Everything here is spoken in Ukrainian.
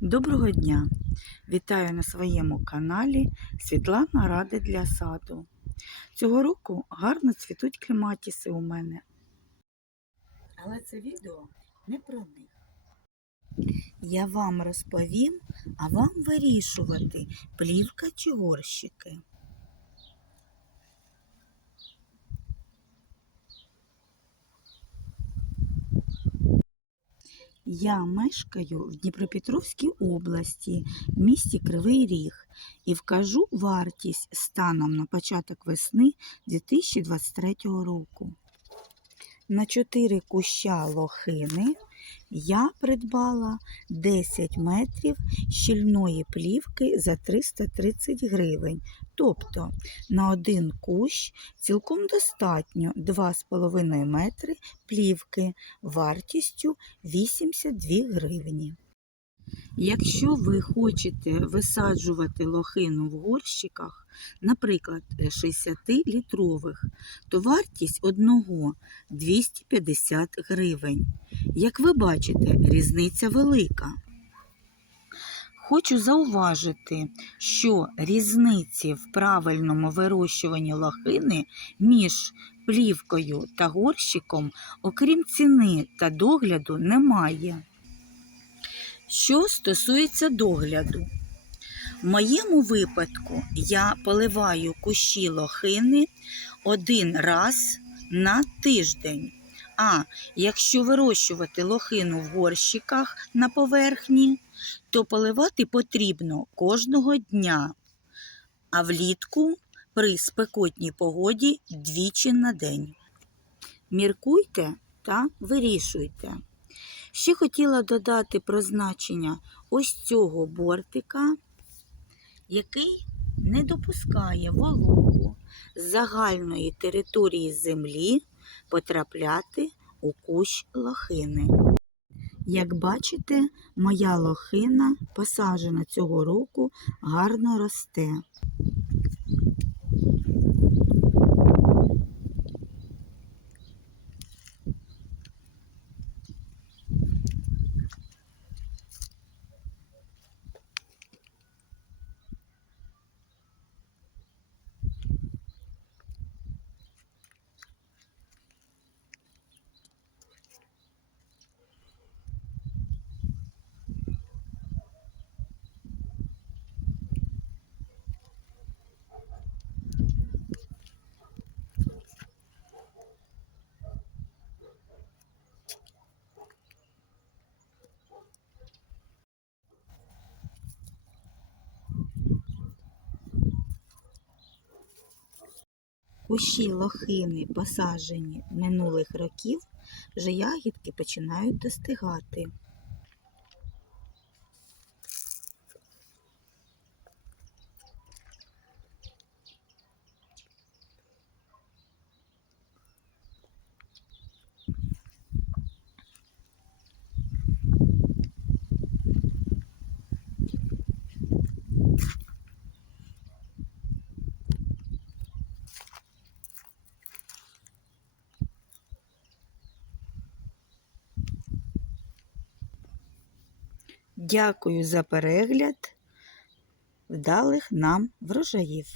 Доброго дня! Вітаю на своєму каналі Світлана Ради для саду. Цього року гарно цвітуть клематіси у мене. Але це відео не про них. Я вам розповім, а вам вирішувати, плівка чи горщики. Я мешкаю в Дніпропетровській області, в місті Кривий Ріг, і вкажу вартість станом на початок весни 2023 року. На 4 куща лохини я придбала 10 метрів щільної плівки за 330 гривень. Тобто на один кущ цілком достатньо 2,5 метри плівки вартістю 82 гривні. Якщо ви хочете висаджувати лохину в горщиках, наприклад, 60-літрових, то вартість одного 250 гривень. Як ви бачите, різниця велика. Хочу зауважити, що різниці в правильному вирощуванні лохини між плівкою та горщиком, окрім ціни та догляду, немає. Що стосується догляду, в моєму випадку я поливаю кущі лохини один раз на тиждень. А якщо вирощувати лохину в горщиках на поверхні, то поливати потрібно кожного дня, а влітку при спекотній погоді двічі на день. Міркуйте та вирішуйте. Ще хотіла додати про значення ось цього бортика, який не допускає вологу з загальної території землі потрапляти у кущ лохини. Як бачите, моя лохина, посаджена цього року, гарно росте. Кущі лохини, посаджені минулих років, вже ягідки починають достигати. Дякую за перегляд. Вдалих нам врожаїв.